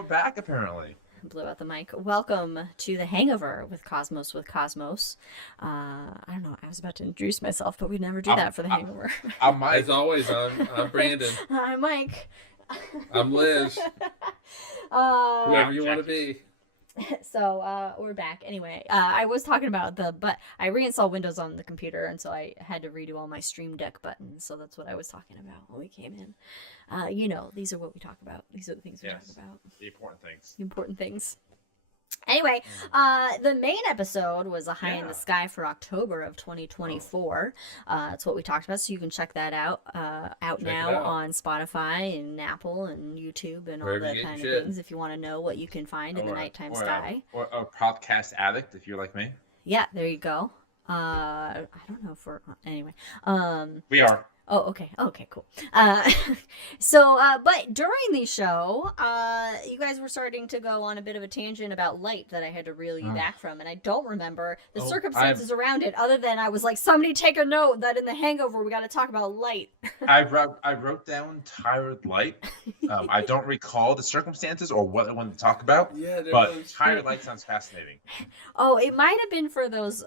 we're back apparently. Blew out the mic. Welcome to the Hangover with Cosmos. I don't know. I was about to introduce myself, but we never do that for the Hangover. I'm Mike. As always, I'm Brandon. I'm Mike. I'm Liz. Whoever you want to be. So we're back. Anyway, I was talking about but I reinstalled Windows on the computer, and so I had to redo all my Stream Deck buttons. So that's what I was talking about when we came in. These are what we talk about. These are the things we talk about. The important things. The important things. Anyway, the main episode was A High in the Sky for October of 2024. That's what we talked about, so you can check that out. Out now on Spotify and Apple and YouTube and all that kind of things if you want to know what you can find in the nighttime sky. Or a podcast addict if you're like me. Yeah, there you go. I don't know if we're... Anyway. We are. Oh, okay. Okay, cool. But during the show, you guys were starting to go on a bit of a tangent about light that I had to reel you back from, and I don't remember the circumstances around it, other than I was like, somebody take a note that in the Hangover we got to talk about light. I wrote down tired light. I don't recall the circumstances or what I wanted to talk about, but tired light sounds fascinating. Oh, it might have been for those...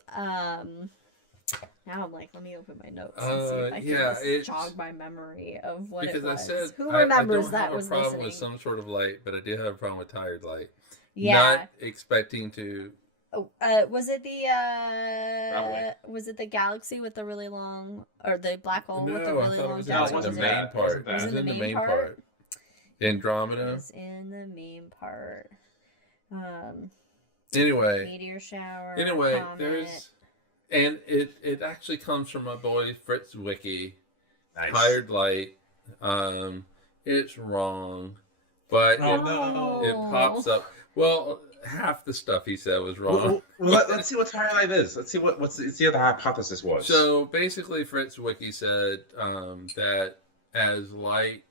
Now I'm like, let me open my notes and see if I can jog my memory of what it was. Because I said, who remembers I don't was have a problem listening? with some sort of light, but I do have a problem with tired light. Yeah. Not expecting to... Oh, was it the galaxy with the really long, or the black hole with the really long galaxy? No, it was in the main part. It was in the main part. Andromeda. It was in the main part. Anyway. Meteor shower. Anyway, comet. there's... And it actually comes from my boy Fritz Wiki. Nice. Tired light. It's wrong, but it pops up. Well, half the stuff he said was wrong. Let's see what tired light is. Let's see what the hypothesis was. So basically, Fritz Wiki said that as light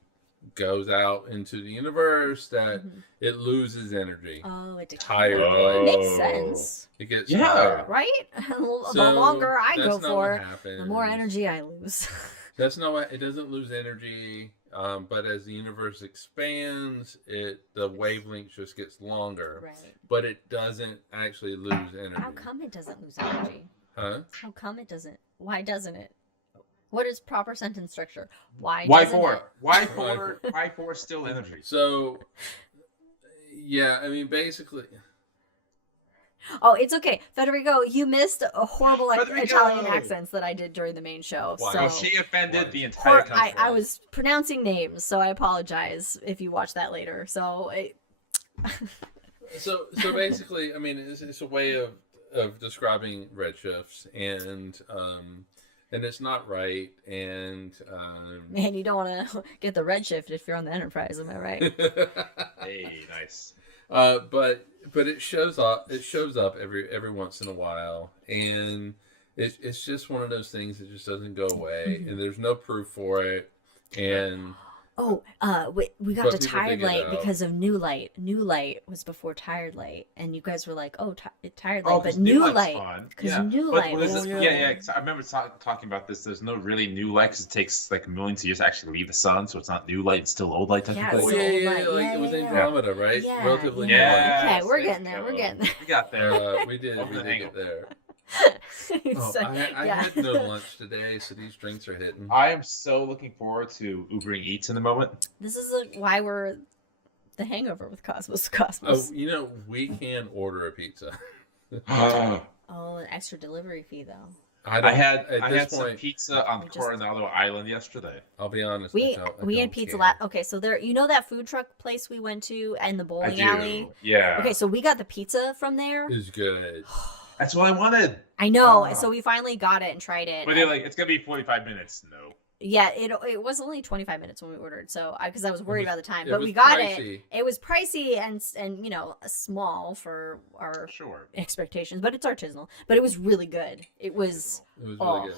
goes out into the universe, that it loses energy. Oh, it decays. Tired light Makes sense. It gets tired. Right? The longer I go for, the more energy I lose. That's not what it doesn't lose energy. But as the universe expands, the wavelength just gets longer. Right. But it doesn't actually lose energy. How come it doesn't lose energy? Huh? How come it doesn't? Why doesn't it? What is proper sentence structure? Why four still energy? So, yeah, I mean, basically... Oh, it's okay. Federico, you missed a horrible Italian accents that I did during the main show. Why? So She offended the entire country. I was pronouncing names, so I apologize if you watch that later. So basically, I mean, it's a way of describing redshifts, and it's not right, and man, you don't want to get the redshift if you're on the Enterprise, am I right? Hey, nice. But it shows up. It shows up every once in a while, and it's just one of those things that just doesn't go away, and there's no proof for it. And we got to tired light because of new light. New light was before tired light, and you guys were like, "Oh, tired light," but new light because new light. I remember talking about this. There's no really new light because it takes like millions of years to actually leave the sun, so it's not new light; it's still old light technically. It was Andromeda, right? Yeah, Relatively new light. Okay, we're getting there. We're getting there. We got there. We did get there. I had no lunch today, so these drinks are hitting. I am so looking forward to Ubering Eats in the moment. This is why we're the Hangover with Cosmos. Oh, we can order a pizza. An extra delivery fee though. I had some pizza on Coronado Island yesterday. I'll be honest. We had pizza okay, so there, that food truck place we went to and the bowling alley. Yeah. Okay, so we got the pizza from there. It's good. That's what I wanted. I know. So we finally got it and tried it. But they're like, it's gonna be 45 minutes. No. Yeah, it was only 25 minutes when we ordered. So because I was worried about the time, but we got it. It was pricey and small for our expectations, but it's artisanal. But it was really good. It was really good.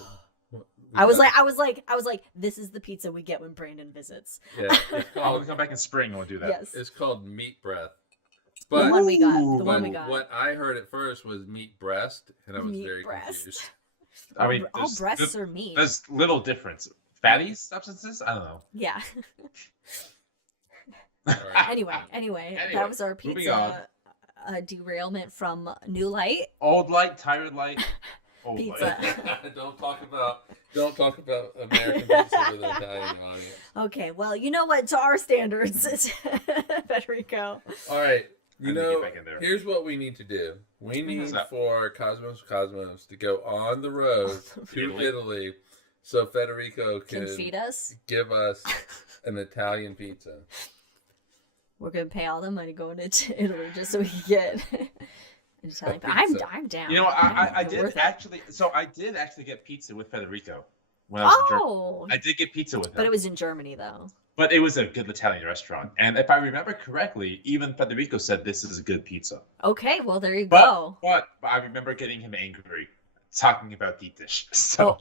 I was like, this is the pizza we get when Brandon visits. Yeah. We'll come back in spring and we'll do that. Yes. It's called meat breath. But the one we got. What I heard at first was meat breast, and I was very confused. I mean, all breasts are meat. There's little difference. Fatty substances? I don't know. Yeah. Right. Anyway, that was our pizza derailment from New Light. Old light, tired light, old Pizza. light. Don't talk about American pizza with an Italian audience. Okay, well, you know what? To our standards, Federico. All right. Here's what we need to do. We need for Cosmos to go on the road to Italy so Federico can feed us, give us an Italian pizza. We're gonna pay all the money going to Italy just so we can get an Italian pizza. I'm down. You know, I did actually get pizza with Federico when I was in Germany. I did get pizza with him. But it was in Germany, though. But it was a good Italian restaurant. And if I remember correctly, even Federico said this is a good pizza. Okay, well, there you go. But I remember getting him angry talking about deep dish. So.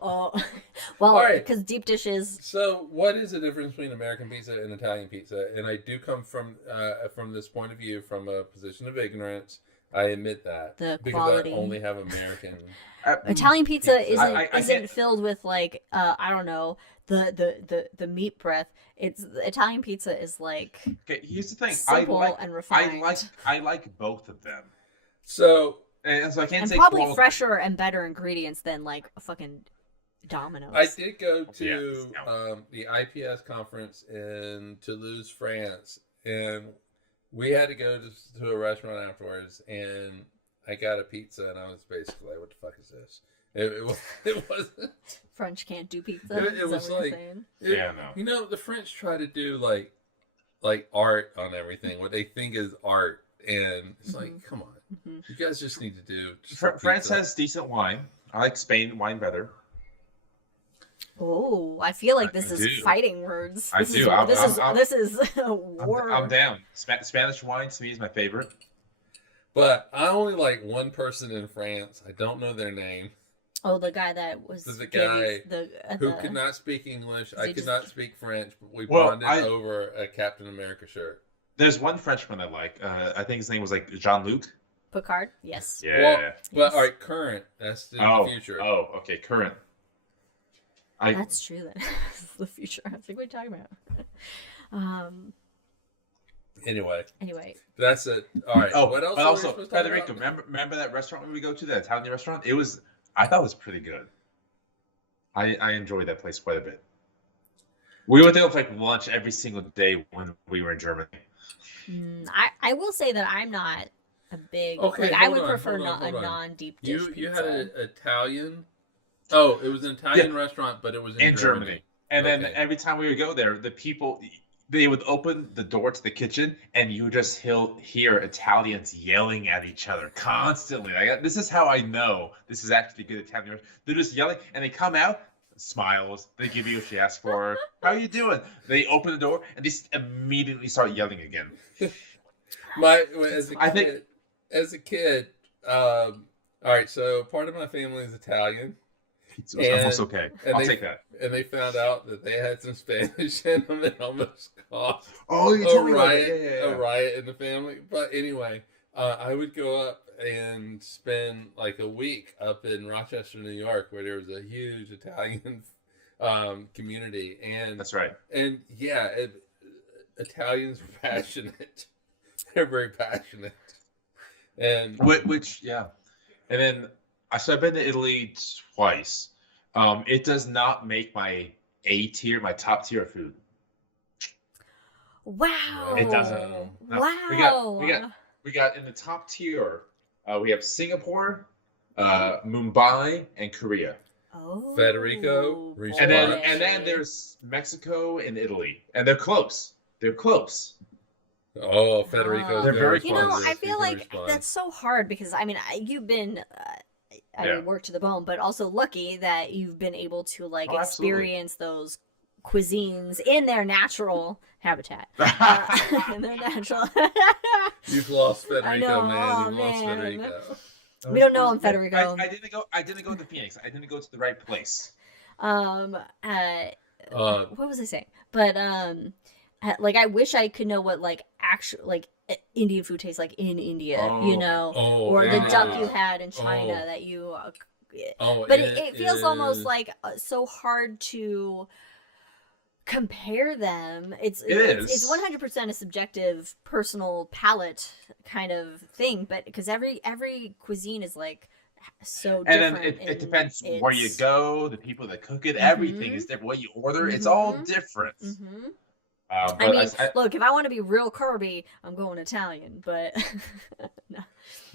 Well, because deep dish is... So what is the difference between American pizza and Italian pizza? And I do come from this point of view, from a position of ignorance. I admit that. The because quality. I only have American... Italian pizza isn't filled with, like, I don't know, the meat breath. Italian pizza is like here's the thing. Simple and refined. I like both of them. So I can't say probably fresher and better ingredients than like a fucking Domino's. I did go to the IPS conference in Toulouse, France, and we had to go to a restaurant afterwards, and I got a pizza, and I was basically like, "What the fuck is this?" It wasn't. French can't do pizza. It was like, no. You know, the French try to do like art on everything, what they think is art, and it's like, come on, you guys just need to do. France has decent wine. I like Spain wine better. Oh, I feel like this is fighting words. This is a war. I'm down. Spanish wine to me is my favorite. But I only like one person in France. I don't know their name. Oh, the guy that was the guy who could not speak English. I could not speak French, but we bonded over a Captain America shirt. There's one Frenchman I like. I think his name was like Jean-Luc Picard. Yes. Yeah. Well, all right, current. That's the future. Oh, okay, current. That's true. That's the future. I think we're talking about. Anyway, that's it. All right. Oh, what else? But also, Federico, remember that restaurant we go to, that Italian restaurant? I thought it was pretty good. I enjoyed that place quite a bit. We went there for like lunch every single day when we were in Germany. I will say that I'm not a big. Okay, I would prefer a non-deep dish pizza. You had an Italian. Oh, it was an Italian restaurant, but it was in Germany. And then every time we would go there, the people. They would open the door to the kitchen, and you would just hear Italians yelling at each other constantly. This is how I know this is actually good Italian. They're just yelling, and they come out, smiles. They give you what you asked for. How are you doing? They open the door, and they immediately start yelling again. As a kid, all right. So part of my family is Italian. It's almost okay. I'll take that. And they found out that they had some Spanish in them and almost caused a riot in the family. But anyway, I would go up and spend like a week up in Rochester, New York, where there was a huge Italian community. And that's right. And Italians are passionate. They're very passionate. And and then I've been to Italy twice. It does not make my A tier, my top tier of food. Wow. It doesn't. No. Wow. We got in the top tier. We have Singapore, Mumbai, and Korea. Oh. Federico. And then there's Mexico and Italy, and they're close. Oh, Federico's they're very close. You know, I feel like that's so hard because you've been. Work to the bone, but also lucky that you've been able to experience those cuisines in their natural habitat. In their natural. You've lost Federico, man. Lost Federico. We don't know him, Federico. I didn't go to Phoenix. I didn't go to the right place. What was I saying? But I wish I could know what Indian food tastes like in India, or the duck you had in China that you. But it feels almost like so hard to compare them. It's It is. it's 100% a subjective personal palate kind of thing, but because every cuisine is like so And different. then it in depends where you its go, the people that cook it, everything Mhm. is different. What you order, it's all Mhm. different. Mhm. I But mean, look, if I want to be real carby, I'm going Italian, but no.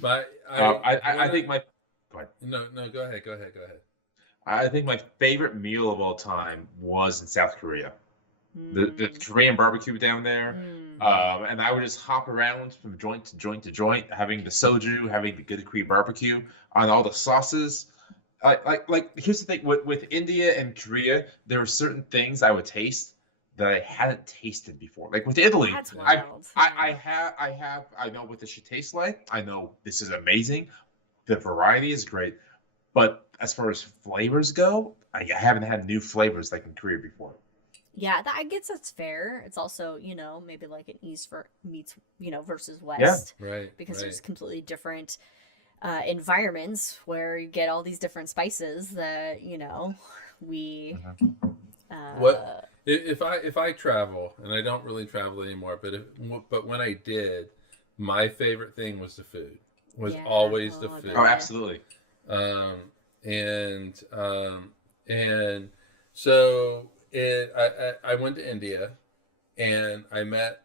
But I think my go ahead. no, go ahead. I think my favorite meal of all time was in South Korea. The Mm. Korean barbecue down there. Mm. And I would just hop around from joint to joint to joint, having the soju, having the good Korean barbecue, on all the sauces. Here's the thing with India and Korea, there are certain things I would taste that I hadn't tasted before. Like with Italy, That's Yeah. wild. I know what this should taste like. I know this is amazing. The variety is great, but as far as flavors go, I haven't had new flavors like in Korea before. Yeah, I guess that's fair. It's also, maybe like an East meets, versus Yeah. West, Right. because there's completely different environments where you get all these different spices that, we. What if I travel, and I don't really travel anymore, but when I did, my favorite thing was the food. Was Yeah, always the I food. Oh, bet. absolutely. Um, and so I went to India, and I met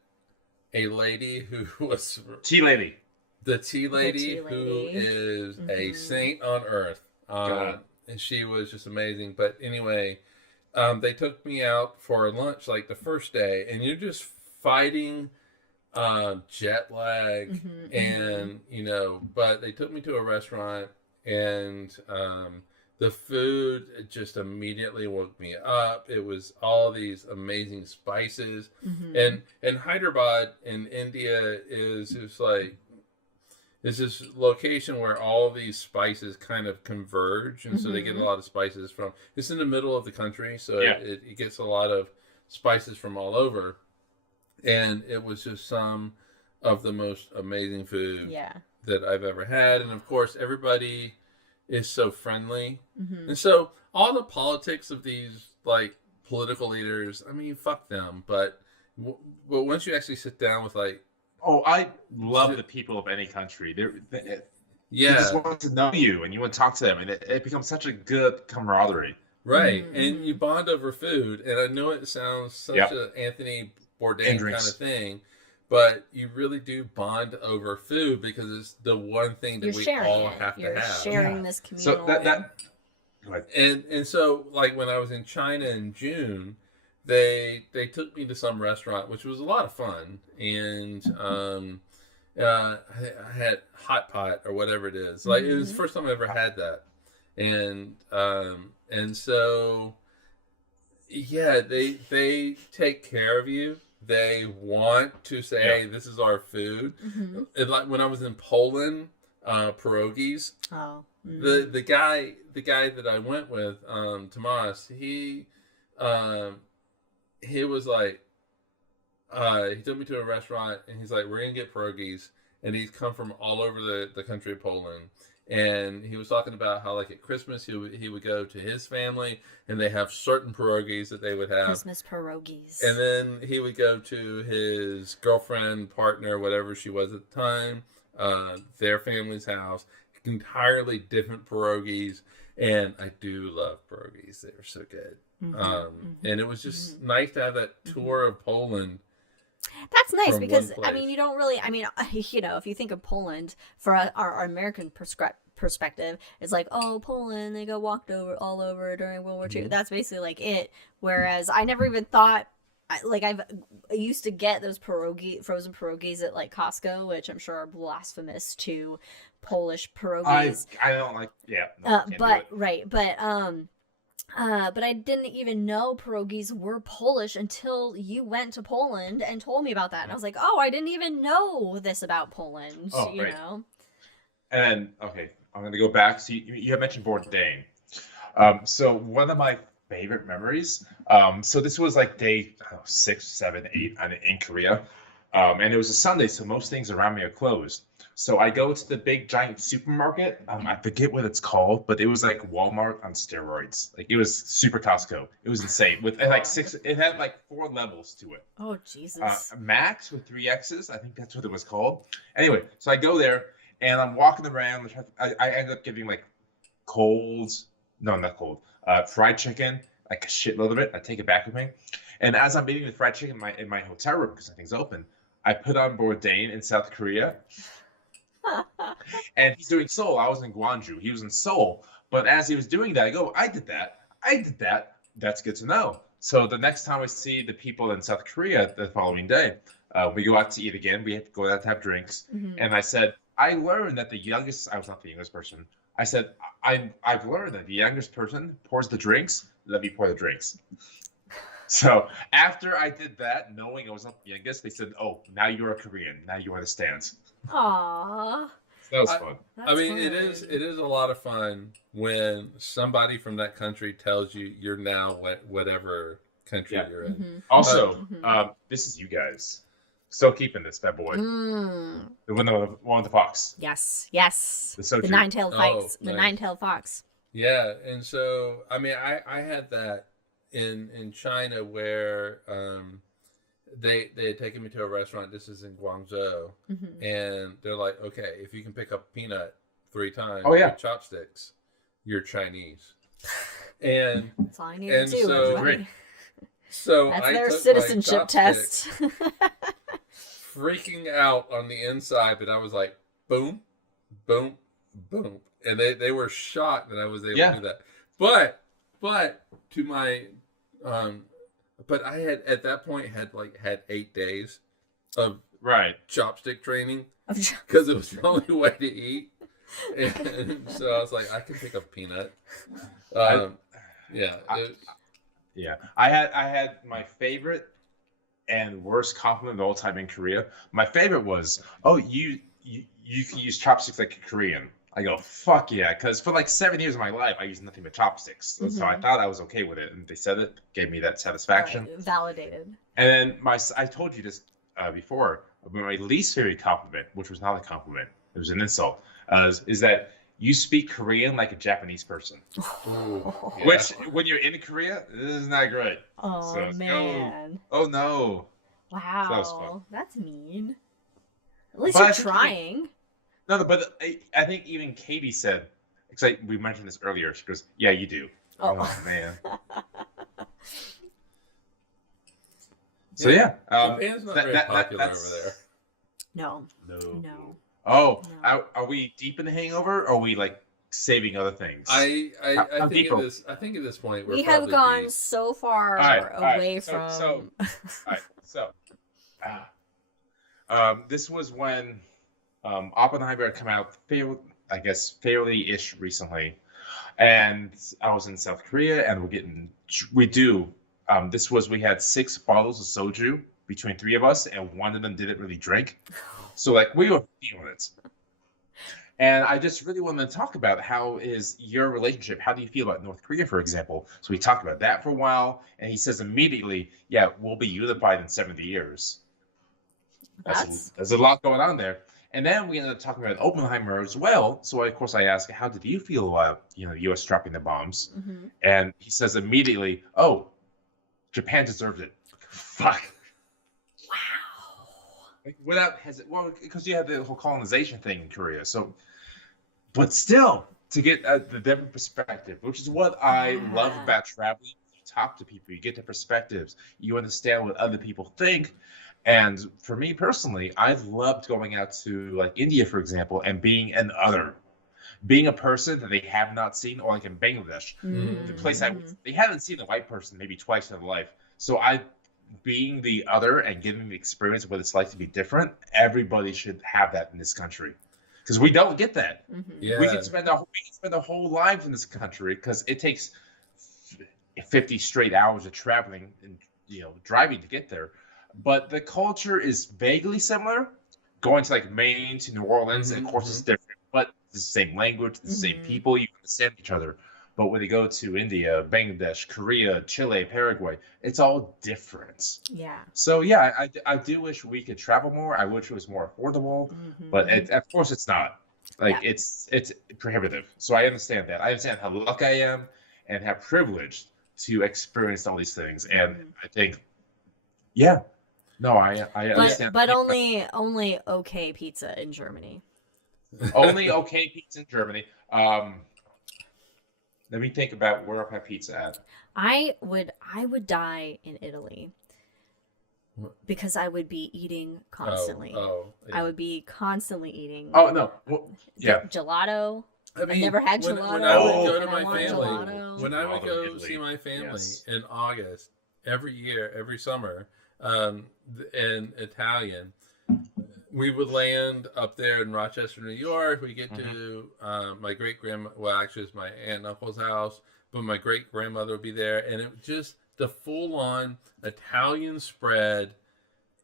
a lady who was Tea lady. the tea lady, tea who lady. is a Mhm. saint on earth. God. And she was just amazing. But anyway, they took me out for lunch like the first day, and you're just fighting jet lag, Mhm, and but they took me to a restaurant, and the food just immediately woke me up. It was all these amazing spices, mhm. and Hyderabad in India is just like, it's this location where all these spices kind of converge, and so they get a Mhm. lot of spices from. It's in the middle of the country, so Yeah. it gets a lot of spices from all over, and it was just some of the most amazing food Yeah. that I've ever had. And of course, everybody is so friendly, Mhm. and so all the politics of these like political leaders, I mean, fuck them. But once you actually sit down with like, Oh, I love the people of any country. They just yeah, want to know you, and you want to talk to them, and it becomes such a good camaraderie. right, Mhm, and you mhm. bond over food, and I know it sounds such Yep. a Anthony And Bourdain kind of drinks. thing, but you really do bond over food because it's the one thing that You're we sharing all it. have to You're have. sharing Yeah. this So communal. go ahead. And so like when I was in China in June, they took me to some restaurant, which was a lot of fun, and I had hot pot or whatever it is. Like it was the Mhm. first time I ever had that, and so yeah, they take care of you. They want to say, Yeah. "Hey, this is our food." Mhm. And like when I was in Poland, pierogies. Oh. The guy that I went with, Tomas, he was like, he took me to a restaurant, and he's like, "We're gonna get pierogies," and he's come from all over the country of Poland. And he was talking about how, like, at Christmas, he would go to his family, and they have certain pierogies that they would have. Christmas pierogies. And then he would go to his girlfriend, partner, whatever she was at the time, their family's house, entirely different pierogies. And I do love pierogies; they were so good. Mhm, And it was just nice to have that tour of Poland. That's nice From because one I mean, place. you don't really. I mean, if you think of Poland for our American perspective, it's like, oh, Poland, they got walked over all over during World War II. Mhm. That's basically like it. Whereas I never even thought. I used to get those frozen pierogies at like Costco, which I'm sure are blasphemous to Polish pierogies. I don't like. Yeah. No, can't do But it. right, but I didn't even know pierogies were Polish until you went to Poland and told me about that. And I was like, oh, I didn't even know this about Poland. Oh, you right. know? And okay, I'm going to go back. So you had mentioned Bourdain. So one of my favorite memories. So this was like day 6, 7, 8 in Korea, and it was a Sunday, so most things around me are closed. So I go to the big giant supermarket. I forget what it's called, but it was like Walmart on steroids. Like it was super Costco. It was insane. With and like six, it had like 4 levels to it. Oh Jesus. Max with 3 X's. I think that's what it was called. Anyway, so I go there and I'm walking around. I end up getting like fried chicken, like a shitload of it. I take it back with me. And as I'm eating the fried chicken in my hotel room because nothing's open, I put on Bourdain in South Korea. And he's doing Seoul. I was in Gwangju. He was in Seoul. But as he was doing that, I go, I did that. That's good to know. So the next time I see the people in South Korea the following day, we go out to eat again. We have to go out to have drinks. Mhm. And I said, I learned that I was not the youngest person. I said, I've learned that the youngest person pours the drinks, let me pour the drinks. So after I did that, knowing I was not the youngest, they said, oh, now you're a Korean. Now you understand. Aww. That was fun. I mean, it is a lot of fun when somebody from that country tells you you're now whatever country you're in. Mhm. Also, this is you guys. Still keeping this bad boy. Mm. The one with the fox. Yes. The soju. The nine-tailed fox. nice. Nine-tailed fox. Yeah, and so I mean, I had that in China where they had taken me to a restaurant. This is in Guangzhou, and they're like, okay, if you can pick up a peanut 3 times with chopsticks, you're Chinese. And that's all I need to do. So that's I their took citizenship my test. freaking out on the inside, but I was like, boom, boom, boom, and they were shocked that I was able to do that. But to my but I had at that point had 8 days of chopstick training because it was the only way to eat, and so I was like, I can pick up peanut. I had my favorite and worst compliment of all time in Korea. My favorite was, oh, you can use chopsticks like a Korean. I go, fuck yeah, because for 7 years of my life, I used nothing but chopsticks. So I thought I was okay with it, and they said it, gave me that satisfaction. Validated. And then I told you this before, my least favorite compliment, which was not a compliment, it was an insult, is that you speak Korean like a Japanese person. Which, when you're in Korea, this is not great. Oh, so, man. Oh, no. Wow. So that was fun. That's mean. At least you're trying. No, but I think even Katie said, because we mentioned this earlier, she goes, yeah, you do. Oh man. So yeah. Japan's not very popular over there. No. Oh, no. Are we deep in the hangover, or are we saving other things? I think at this point we have gone so far away from. This was when Oppenheimer had come out, fairly-ish recently, and I was in South Korea, and we had 6 bottles of soju between 3 of us, and one of them didn't really drink, so we were feeling it. And I just really wanted to talk about how is your relationship. How do you feel about North Korea, for example? So we talked about that for a while, and he says immediately, yeah, we'll be unified in 70 years. There's a lot going on there. And then we ended up talking about Oppenheimer as well. So of course I asked, how did you feel about the U.S. dropping the bombs? Mm-hmm. And he says immediately, oh, Japan deserved it. Fuck. Wow. Because you have the whole colonization thing in Korea. So, but still, to get the different perspective, which is what I love about traveling. You talk to people, you get the perspectives, you understand what other people think. And for me personally, I loved going out to India, for example, and being an other, being a person that they have not seen, or in Bangladesh, the place they haven't seen a white person maybe twice in their life. So being the other and getting the experience of what it's like to be different, everybody should have that in this country, because we don't get that. Mm-hmm. Yeah. We can spend a whole life in this country because it takes 50 straight hours of traveling and driving to get there. But the culture is vaguely similar. Going to Maine to New Orleans, and of course it's different, but it's the same language, the same people, you understand each other. But when they go to India, Bangladesh, Korea, Chile, Paraguay, it's all different. Yeah. So yeah, I do wish we could travel more. I wish it was more affordable, but of course it's not. Like it's prohibitive. So I understand that. I understand how lucky I am and how privileged to experience all these things. And I think, yeah, no, I understand. But only okay pizza in Germany. Only okay pizza in Germany. Let me think about where I've had pizza at. I would die in Italy because I would be eating constantly. Yeah. I would be constantly eating. Oh no! Well, yeah. Gelato. I mean, I've never had gelato. When I would go to and I my want family, gelato. when I would go Italy. see my family Yes. in August, every year, every summer, in Italian, we would land up there in Rochester, New York. We get to my great grandma. Well, actually, it's my aunt and uncle's house, but my great grandmother would be there, and it was just the full on Italian spread,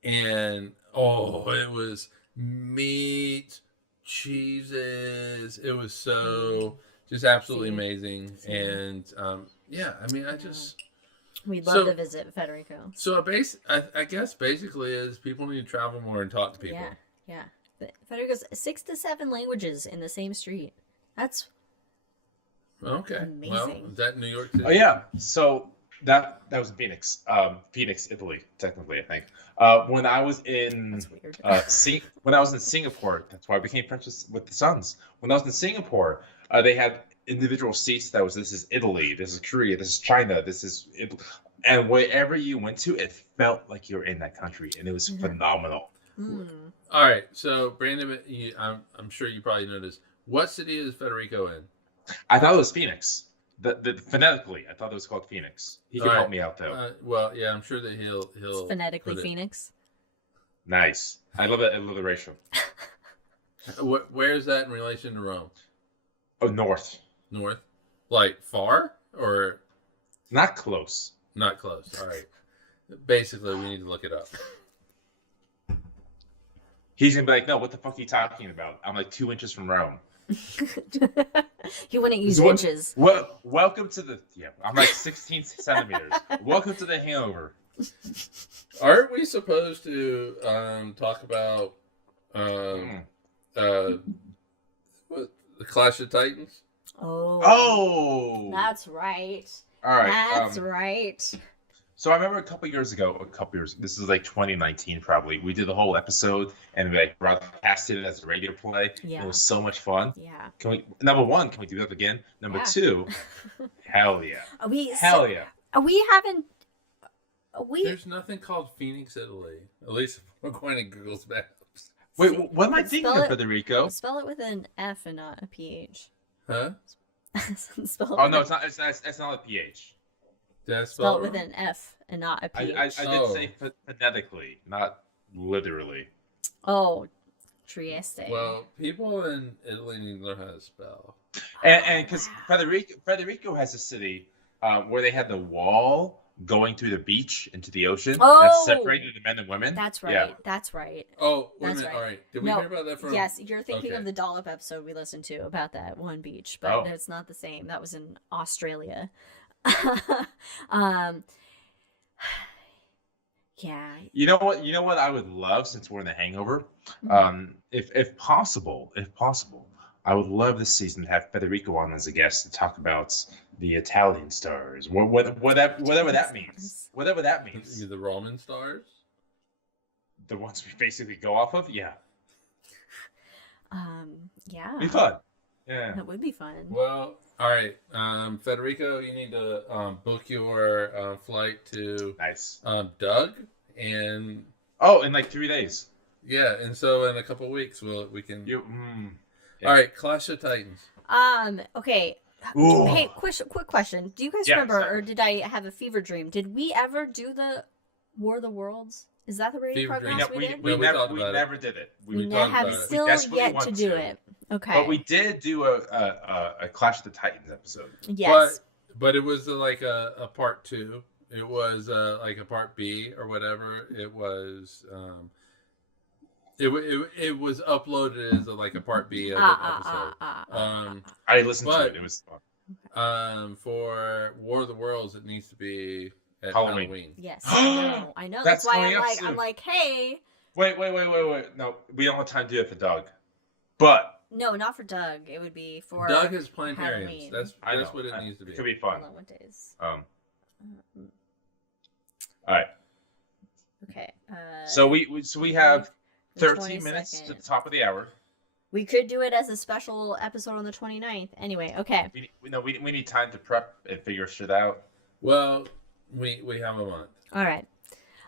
and it was meat, cheeses. It was so just absolutely amazing, and yeah, I mean, We'd love to visit Federico. So I guess basically is people need to travel more and talk to people. Yeah. Federico's 6 to 7 languages in the same street. That's okay. amazing. Well, is that New York City? Oh yeah. So that was Phoenix, Italy, technically, I think. When I was in That's weird. when I was in Singapore, that's why I became friends with the Suns. When I was in Singapore, they had individual seats that was, this is Italy, this is Korea, this is China, this is Italy. And wherever you went to, it felt like you were in that country, and it was phenomenal. All right, so Brandon, I'm sure you probably know this. What city is Federico in? I thought it was Phoenix. Phonetically, I thought it was called Phoenix. He can help me out though. Well, yeah, I'm sure that he'll It's phonetically Phoenix. Nice. I love that alliteration. Where is that in relation to Rome? Oh, north. North, like far or not close? Not close. All right. Basically, we need to look it up. He's gonna be like, "No, what the fuck are you talking about? I'm like 2 inches from Rome." He wouldn't use inches. Welcome to the I'm like 16 centimeters. Welcome to the Hangover. Aren't we supposed to talk about what, the Clash of Titans? Oh, that's right. All right, that's right. So I remember a couple years, this is like 2019 probably, we did the whole episode and we like broadcasted it as a radio play. Yeah. It was so much fun. Yeah. Number one, can we do that again? Number two, hell yeah. We haven't. There's nothing called Phoenix, Italy. At least we're going to Google's Maps. Wait, what am I thinking of, Federico? Spell it with an F and not a PH. Huh? Oh no, it's not. It's not a PH. Did I spell it with an F and not a PH. I did say phonetically, not literally. Oh, Trieste. Well, people in Italy need to learn how to spell. And because Federico has a city where they had the wall going through the beach into the ocean that separated the men and women. That's right. Yeah. That's right. Oh, wait a minute. Right. All right. Did we hear about that from? Yes, you're thinking of the Dollop episode we listened to about that one beach, but it's not the same. That was in Australia. Yeah. You know what I would love, since we're in the Hangover, if possible, I would love this season to have Federico on as a guest to talk about the Italian stars, whatever that means. Whatever that means. The Roman stars? The ones we basically go off of? Yeah. Yeah. It'd be fun. Yeah. That would be fun. Well, all right. Federico, you need to book your flight to Doug. And in like 3 days. Yeah, and so in a couple of weeks we can. Yeah. All right, Clash of Titans. Okay. Ooh. Hey, quick question. Do you guys remember, or did I have a fever dream? Did we ever do the War of the Worlds? Is that the radio program we did? We never did it. We have still yet to do it. Okay. But we did do a Clash of the Titans episode. Yes. But it was like a part 2. It was like a part B or whatever. It was it was uploaded as like a part B of an episode. I listened to it. It was fun. For War of the Worlds, it needs to be at Halloween. Halloween. Yes, I know. That's why coming up I'm soon. like, hey. Wait. No, we don't have time to do it for Doug. But No, not for Doug. It would be for Doug has planetariums. Halloween. That's what it needs to be. It could be fun. Hold on, what days? All right. Okay. So we have the 13 minutes 22nd. to the top of the hour. We could do it as a special episode on the 29th. Anyway, okay. We need time to prep and figure shit out. Well, we have a month. All right.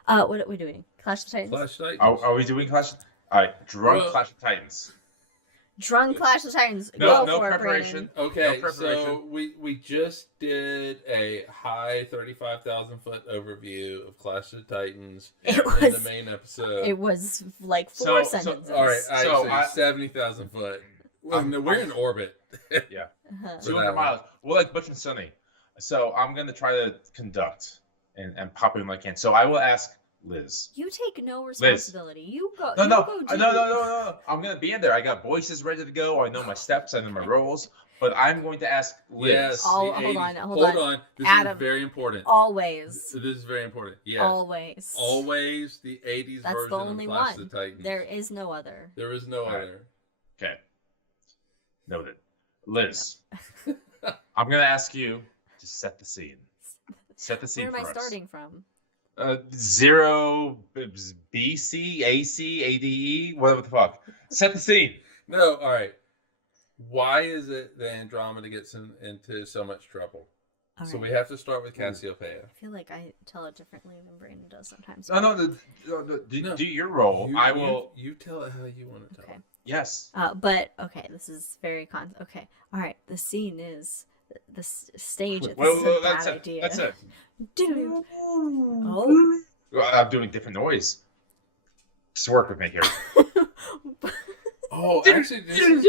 What are we doing? Clash of Titans? Clash Titans. Are we doing Clash? All right, drunk Well- Clash of Titans. Drunk Clash of Titans. No Go for preparation. It, Okay, No preparation. so we just did a high 35,000 foot overview of Clash of Titans It in the was- main episode. Brandon. It was like four So- sentences. All right, So actually 70,000 foot. Well, no, we're in orbit. Yeah, Uh-huh. 200 that one. miles. We're like Butch and Sunny. So I'm gonna try to conduct and pop in when I can. So I will ask Liz. You take no responsibility. You go. No, you no, go no, do no, no. I'm gonna be in there. I got voices ready to go. I know my steps. I know my roles. But I'm going to ask Liz. Yes. Oh, the hold 80s. on, hold on. This Adam. is very important. Always. This is very important. Yes. Always. Always the 80s That's version the only of Clash one. of the Titans. There is no other. There is no All right. other. Okay. Noted. Liz, I'm gonna ask you to set the scene. Set the scene Where am for I us. starting from? 0 BC, AC, ADE, whatever the fuck. Set the scene. No, all right. Why is it that Andromeda gets into so much trouble? All So right. we have to start with Cassiopeia. I feel like I tell it differently than Brandon does sometimes. No, do No. your role. I will. You tell it how you want to tell Okay. it. Yes. But okay, this is very okay. All right, the scene is the stage. This Well, is a that's bad it. idea. That's it. Dude. Oh. Well, I'm doing different noise. Just work with me here. Oh, actually, this is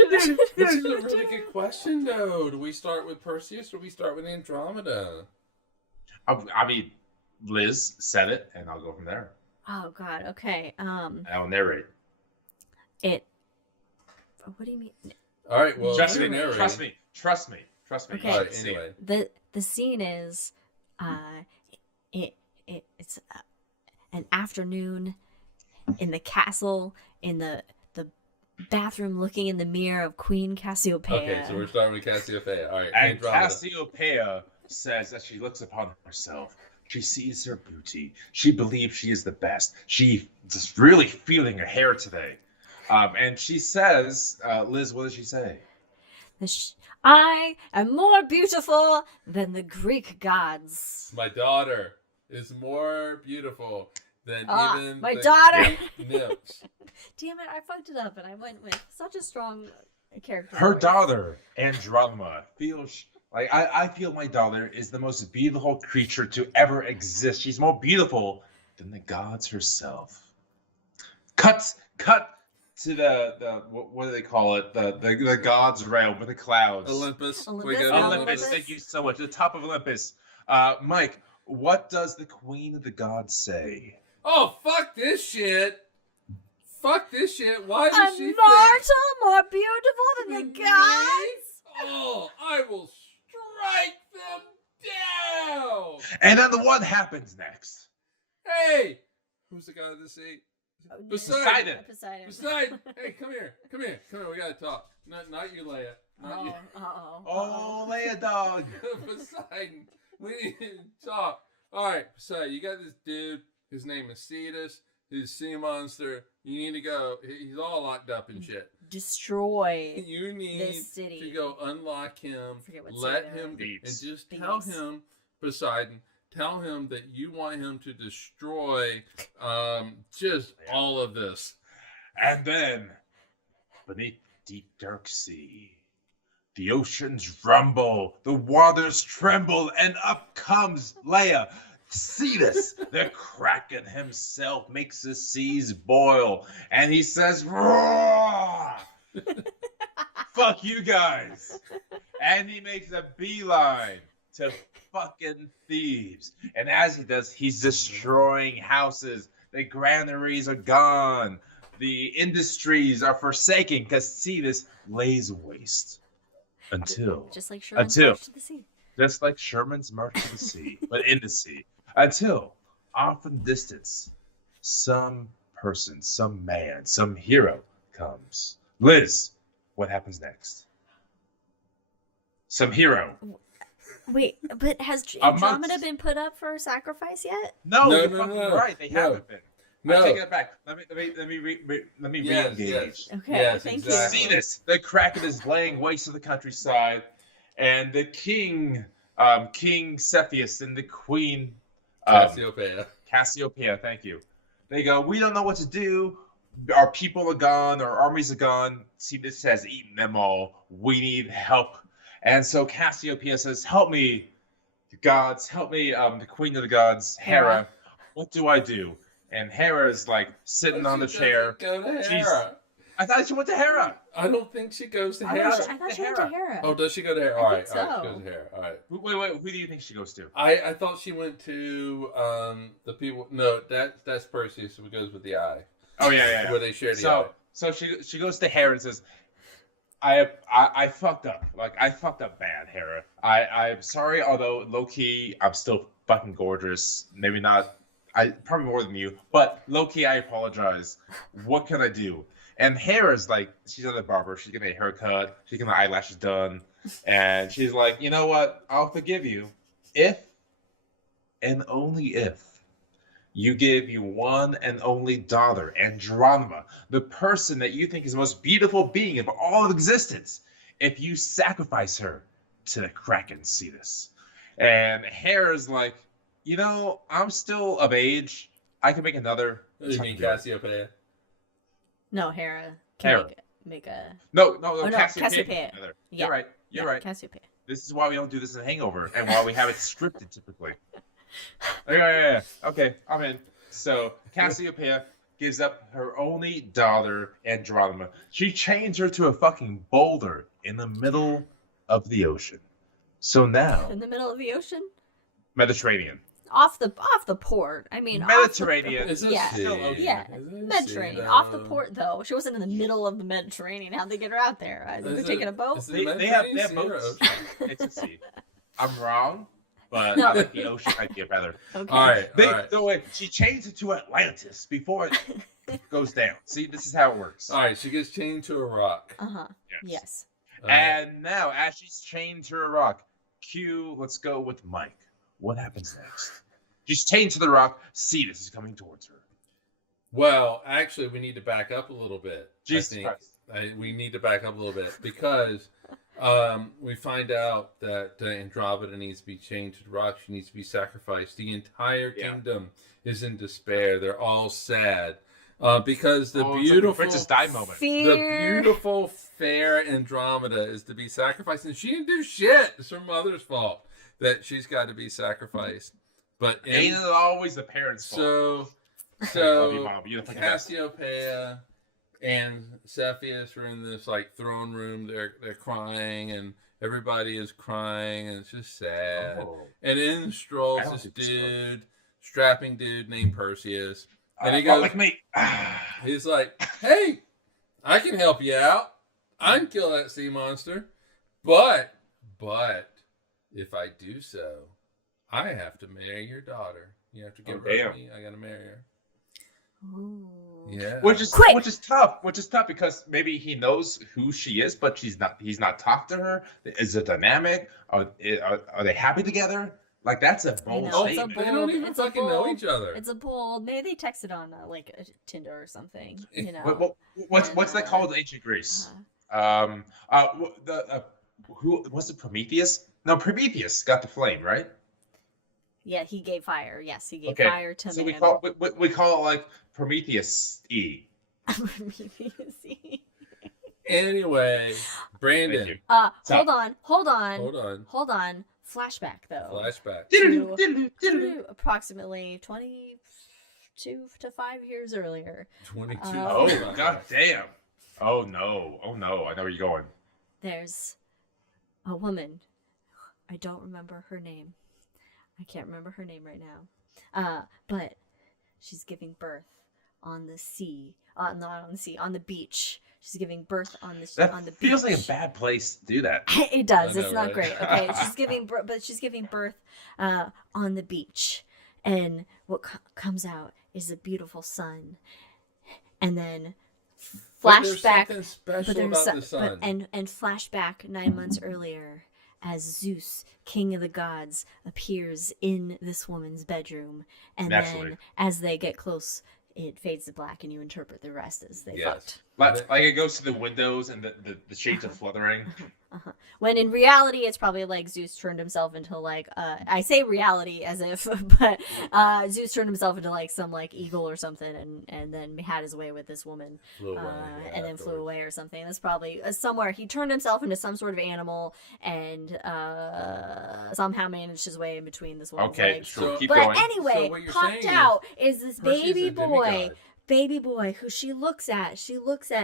a really good question, though. Do we start with Perseus or do we start with Andromeda? I mean, Liz said it, and I'll go from there. Oh God. Okay. And I'll narrate. It. What do you mean? All right, well, Trust you me. narrate. Trust me. Trust me. Trust me. Okay. You All should right, see it. anyway. The scene is, it's an afternoon in the castle in the bathroom, looking in the mirror of Queen Cassiopeia. Okay, so we're starting with Cassiopeia. All right, And Andromeda. Cassiopeia says as she looks upon herself, she sees her beauty. She believes she is the best. She is really feeling her hair today. And she says, Liz, what does she say? I am more beautiful than the Greek gods. My daughter is more beautiful than even my the daughter. Greek nymphs. Damn it, I fucked it up and I went with such a strong character. Her voice. daughter, Andromeda, feels like I feel my daughter is the most beautiful creature to ever exist. She's more beautiful than the gods herself. Cut to the what do they call it? The gods realm with the clouds. Olympus. We Olympus, go to Olympus. Olympus, thank you so much. The top of Olympus. Mike, what does the queen of the gods say? Oh, fuck this shit. Fuck this shit. Why A does she mortal more beautiful than the think gods? Oh, I will strike them down. And then what happens next? Hey, who's the guy of the sea? Poseidon. Poseidon. Hey, come here. We gotta talk. Not you, Leia. Not you. Oh, Leia dog. Poseidon. We need to talk. All right, Poseidon. You got this dude. His name is Cetus. He's a sea monster. You need to go. He's all locked up and shit. Destroy. You need this city. to go unlock him. Forget what Let city him they're in. and just tell Thebes. him, Poseidon. Tell him that you want him to destroy just all of this. And then, beneath the deep dark sea, the oceans rumble, the waters tremble, and up comes Leia. Cetus, the Kraken himself, makes the seas boil, and he says, "Roar! Fuck you guys!" And he makes a beeline to fucking Thebes. And as he does, he's destroying houses. The granaries are gone. The industries are forsaken because Cetus lays waste. Until, Just like Sherman's until, March to the Sea. just like Sherman's March to the Sea, but in the sea. Until, off in the distance, some person, some man, some hero comes. Liz, what happens next? Some hero. Wait, but has Amongst- Andromeda been put up for sacrifice yet? No, No, you're no, fucking no, right. They no. haven't been. No. I take it back. Let me Yes, re-engage. yes. Okay, Yes, thank exactly. you. See this? The Kraken is laying waste to the countryside, and the king, King Cepheus, and the queen, Cassiopeia. Cassiopeia. Thank you. They go. We don't know what to do. Our people are gone. Our armies are gone. See, this has eaten them all. We need help. And so Cassiopeia says, "Help me, gods. Help me, the queen of the gods, Hera. What do I do?" And Hera's like sitting on the chair. Go to She's- Hera. I thought she went to Hera. I don't think she goes to I Hera. thought I thought she went to Hera. Oh, does she go to Hera? I All right, think all right. so. She goes to Hera. All right. Wait. Who do you think she goes to? I thought she went to the people. No, that's Perseus who goes with the eye. Oh yeah. Where they share the eye. So she goes to Hera and says, I fucked up. Like I fucked up bad, Hera. I'm sorry, although low key I'm still fucking gorgeous. Maybe not. I probably more than you, but low key I apologize. What can I do? And Hera's like, she's at the barber. She's getting a haircut. She's getting the eyelashes done, and she's like, you know what? I'll forgive you if, and only if, you give your one and only daughter, Andromeda, the person that you think is the most beautiful being of all of existence, if you sacrifice her to the Kraken Cetus. And Hera's like, you know, I'm still of age. I can make another. You mean Cassiopeia? No, Hera Hera. can make a. No, Oh, no, Cassiopeia. Together. Yeah. You're right. You're right. Cassiopeia. This is why we don't do this in Hangover, and why we have it scripted typically. Yeah. Okay, I'm in. So Cassiopeia gives up her only daughter, Andromeda. She chains her to a fucking boulder in the middle of the ocean. So now, In the middle of the ocean, Mediterranean. off the port. I mean, Mediterranean. It's a Yeah. sea. Yeah, It's a Mediterranean, sea, off the though. port though. She wasn't in the middle of the Mediterranean. How'd they get her out there? They're Is taking it- a boat. is it They have Mediterranean sea or boats. ocean? It's a sea. I'm wrong, but No. I like the ocean idea better. Okay. All right. All right. So she chains it to Atlantis before it goes down. See, this is how it works. All right. She gets chained to a rock. Uh huh. Yes. Yes. And now, as she's chained to a rock, let's go with Mike. What happens next? She's chained to the rock. Cetus is coming towards her. Well, actually, we need to back up a little bit. Jesus I think Christ. we need to back up a little bit because we find out that Andromeda needs to be chained to the rock. She needs to be sacrificed. The entire Yeah. kingdom is in despair. They're all sad because the It's like the beautiful, Princess Di moment. the Fear. beautiful, fair Andromeda is to be sacrificed, and she didn't do shit. It's her mother's fault that she's got to be sacrificed. But Ain't it always the parents' fault? so Love you, Mom. You're the fucking best. Cassiopeia and Cepheus are in this like throne room. They're crying, and everybody is crying, and it's just sad. Oh. And in I strolls don't this think so. dude, strapping dude named Perseus, and he Fuck goes, like me. he's like, "Hey, I can help you out. I can kill that sea monster, but if I do so, I have to marry your daughter. You have to give her to damn. me. I gotta marry her." Ooh. Yeah. Which is Quick! Which is tough because maybe he knows who she is, but he's not talked to her. Is it dynamic? Are they happy together? Like that's a bold know, it's a statement. They don't even It's a fucking know bold- each other. It's a bold. Maybe they texted on like Tinder or something. You know. What's that called in ancient Greece? Who was it? Prometheus? No, Prometheus got the flame, right? Yeah, he gave fire. Yes, he gave Okay, fire to So man. we call it like Prometheus E. Anyway, Brandon. Thank Hold on. Hold on. Hold on. Flashback though. Flashback. To approximately 22 to 5 years earlier. 22. Oh god damn! Oh no! I know where you're going. There's a woman. I don't remember her name. I can't remember her name right now. But she's giving birth on the sea. Not on the sea, on the beach. She's giving birth on the beach. Feels like a bad place to do that. It does. I know, It's not right? great. Okay, she's giving birth, but she's giving birth on the beach, and what comes out is a beautiful sun, and then flashback. But there's something special about the sun. And flashback 9 months earlier, as Zeus, king of the gods, appears in this woman's bedroom, and then as they get close, it fades to black, and you interpret the rest as they fucked. Like it goes to the windows and the shades are fluttering. When in reality, it's probably like Zeus turned himself into like I say reality as if, but Zeus turned himself into like some like eagle or something, and then had his way with this woman, and then flew away or something. That's probably somewhere he turned himself into some sort of animal and somehow managed his way in between this woman's legs. Sure. Keep but going. anyway, popped out is this baby boy who she looks at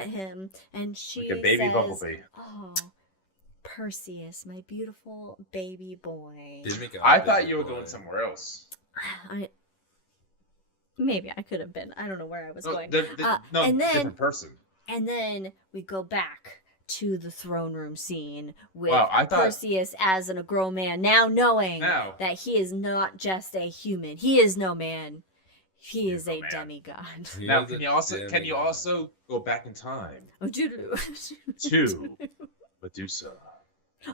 him and she like a baby says, bumblebee. "Oh, Perseus, my beautiful baby boy." I thought you were going somewhere else. Maybe I could have been. I don't know where I was going. No, and then, different person. And then we go back to the throne room scene with Perseus as a grown man, now knowing that he is not just a human. He is no man. He is a demigod. Now, can you also go back in time to Medusa?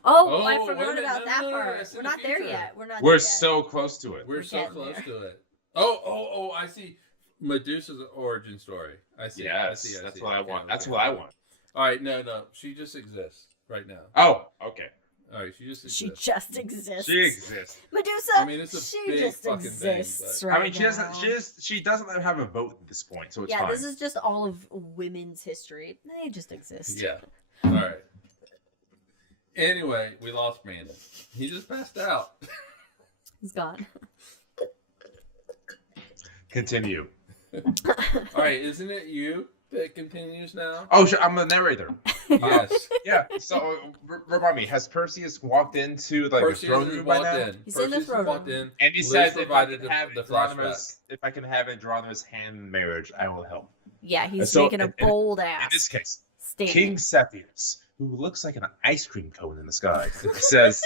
Oh, I forgot about that part. We're not there yet. We're so close to it. We're so close to it. Oh! I see. Medusa's origin story. I see. Yes, that's what I want. That's what I want. All right, no. She just exists right now. Oh, okay. All right, she just exists. She exists. Medusa. I mean, it's a big just fucking exists thing. Right I mean, now. she doesn't have a vote at this point, so it's fine. Yeah, this is just all of women's history. They just exist. Yeah. All right. Anyway, we lost Brandon. He just passed out. He's gone. Continue. All right, isn't it you that continues now? Oh, sure, I'm the narrator. Yes. Yeah. So remind me, has Perseus walked into like the throne room by now? He's in the throne room. And he said, if I can have Androma's hand in marriage, I will help. Yeah, he's making a bold ass. In this case, statement. King Cepheus, who looks like an ice cream cone in the sky, says,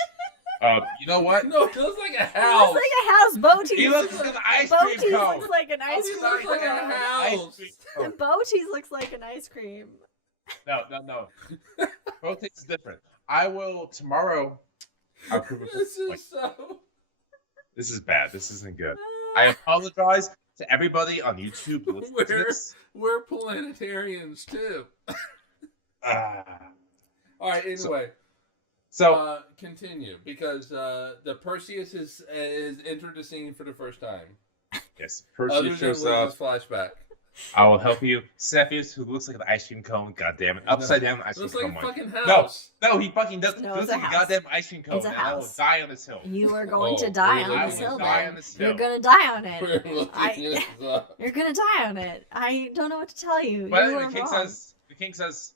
you know what? No, it looks like a house. It looks like a house. Boaties. He looks like an ice cream cone. looks like an ice cream cone. He looks like a house. Boaties looks like an ice cream. No. Boaties is different. I will tomorrow. This is bad. This isn't good. I apologize to everybody on YouTube. We're planetarians too. All right. Anyway. So continue, because the Perseus is entered the scene for the first time. Yes, Perseus shows up. Flashback. I will help you. Cepheus, who looks like an ice cream cone, goddamn it, upside down ice cream cone. Looks like a fucking house. No, he fucking does. No, looks like a goddamn ice cream cone. It's a house. I will die on this hill. You are going to die on this hill, man. You're gonna die on it. You're gonna die on it. I don't know what to tell you. But anyway, the king says,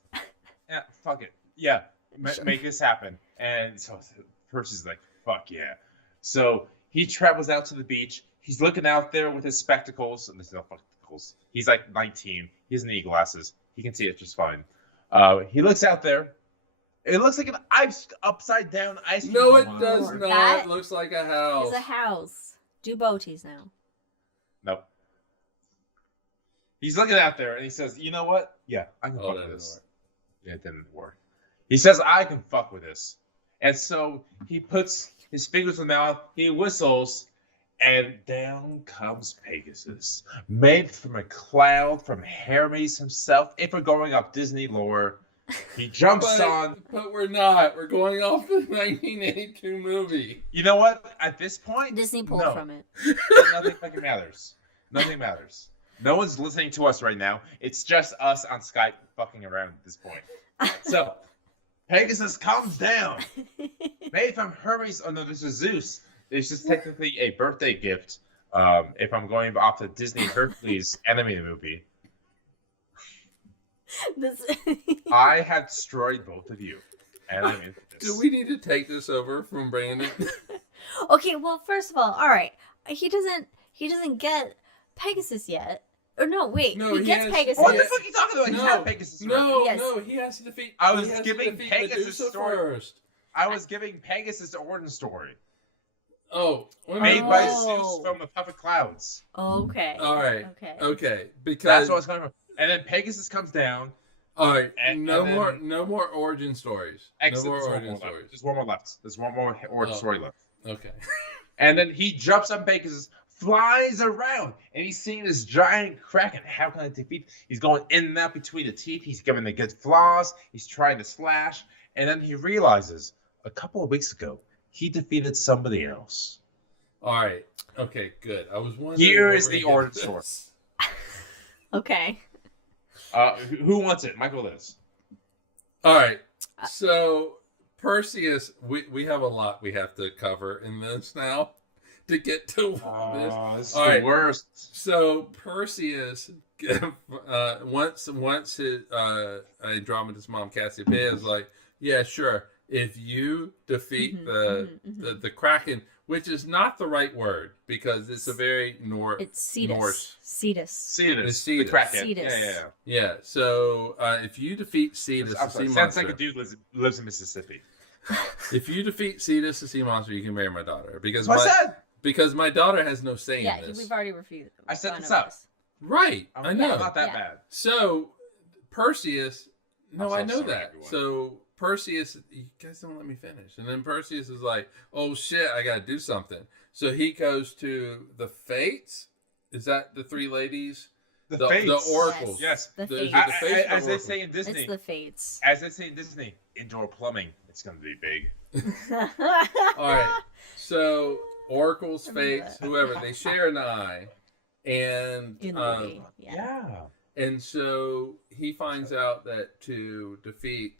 yeah, fuck it. Yeah, make this happen. And so Perseus is like, fuck yeah. So he travels out to the beach. He's looking out there with his spectacles. And there's no spectacles. He's like 19. He doesn't need glasses. He can see it just fine. He looks out there. It looks like an upside down ice cream. No, it does not. It looks like a house. It's a house. Do boaties now. Nope. He's looking out there and he says, you know what? Yeah, I can fuck with this. Yeah, it didn't work. He says, I can fuck with this. And so he puts his fingers in the mouth, he whistles, and down comes Pegasus. Made from a cloud from Hermes himself. If we're going up Disney lore, he jumps on. But we're not. We're going off the 1982 movie. You know what? At this point, Disney pulled from it. Nothing fucking matters. Nothing matters. No one's listening to us right now. It's just us on Skype fucking around at this point. So, Pegasus comes down. Made from Hermes. Oh no, this is Zeus. It's just technically a birthday gift. If I'm going off the Disney Hercules animated movie. I have destroyed both of you. And I'm into this. Do we need to take this over from Brandon? Okay, well, first of all right. He doesn't get Pegasus yet. Or no, wait. No, he he gets has- Pegasus. What the fuck are you talking about? He's No, not Pegasus. No, Yes. no, he has to defeat. I was he has to giving defeat Pegasus' Medusa story. first. I was giving Pegasus the origin story. Oh, wait a Made minute. by Oh. Zeus from the puff of clouds. Okay. All right. Okay. Okay, because That's what I was coming from. And then Pegasus comes down. all right, and no then- more origin stories. Exit. No more There's one origin more left. stories. There's one more left. There's one more origin Oh. story left. Okay. And then he jumps on Pegasus, flies around, and he's seeing this giant kraken. How can I defeat? He's going in and out between the teeth. He's giving the good flaws. He's trying to slash, and then he realizes a couple of weeks ago he defeated somebody else. All right. Okay. Good. I was wondering. Here where is we're the gonna origin get story. this. Okay. Who wants it? Michael Liz. All right. So Perseus, we have a lot we have to cover in this now to get to this. This is All the right. worst. So Perseus, once his Andromeda's mom Cassiopeia is like, yeah, sure. If you defeat the Kraken, which is not the right word because it's a very It's Cetus. Norse. Cetus. Cetus. Cetus. The Kraken. Cetus. Yeah. Yeah. So if you defeat Cetus, I'm the sorry. sea Sounds like monster, a dude lives in Mississippi. if you defeat Cetus, the sea monster, you can marry my daughter because What's that? because my daughter has no say Yeah, in this. we've already reviewed. I set gone this over up. Right. I know. Not that Yeah. bad. So Perseus, no, I'm so I know sorry, that. everyone. So Perseus, you guys don't let me finish. And then Perseus is like, "Oh shit, I got to do something." So he goes to the Fates. Is that the three ladies? The The Fates. oracles. Yes. The The- Fates. the Fates or As they oracles? say in Disney. It's the Fates. As they say in Disney, indoor plumbing. It's gonna be big. All right. So oracles, Remember Fates, that. whoever, they share an eye, and In the movie. Yeah. Yeah. and so he finds out that to defeat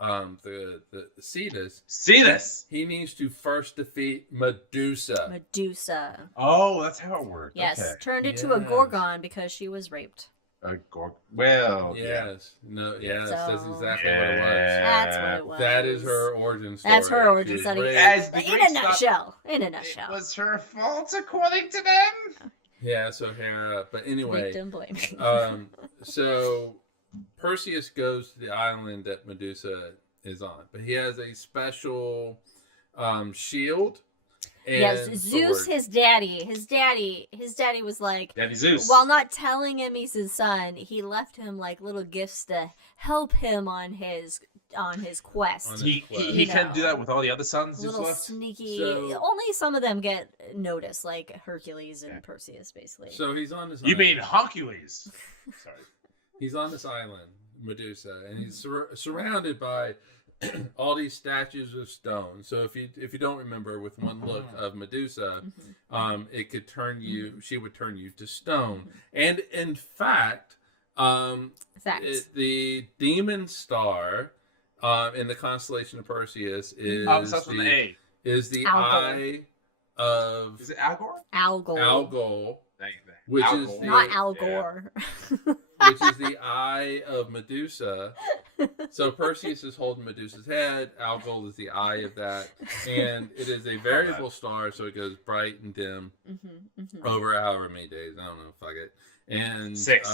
the Cetus, See this? he needs to first defeat Medusa. Medusa. Oh, that's how it worked. Yes. Okay. Turned into a Yes. Gorgon because she was raped. Well. Yes. No. Yes. That's So- exactly what it was. That's what it was. That is her origin story. That's her origin She was story. raped. As the In a Greeks thought nutshell. In a It nutshell. was her fault, according to them. Yeah. So Hera. But anyway. Victim blaming. So Perseus goes to the island that Medusa is on, but he has a special shield. And Yes, Zeus, sword. his daddy was like, Daddy Zeus. while not telling him he's his son, he left him like little gifts to help him on his quest. On he quest. he You can know. do that with all the other sons Zeus Little left. sneaky. So- Only some of them get noticed, like Hercules and Yeah. Perseus, basically. So he's on this. You mean island. Hercules? Sorry. He's on this island, Medusa, and he's surrounded by all these statues of stone. So if you don't remember, with one look of Medusa, it could turn you. She would turn you to stone. And in fact, Facts. the demon star in the constellation of Perseus is Starts with an A. is the Algol. eye of Is it Algor? Algol. Algol, Thank you. which is Algol. the- Not Al Yeah. Gore. which is the eye of Medusa. So Perseus is holding Medusa's head. Algol is the eye of that, and it is a variable star, so it goes bright and dim over however many days. I don't know. Fuck it. And 6.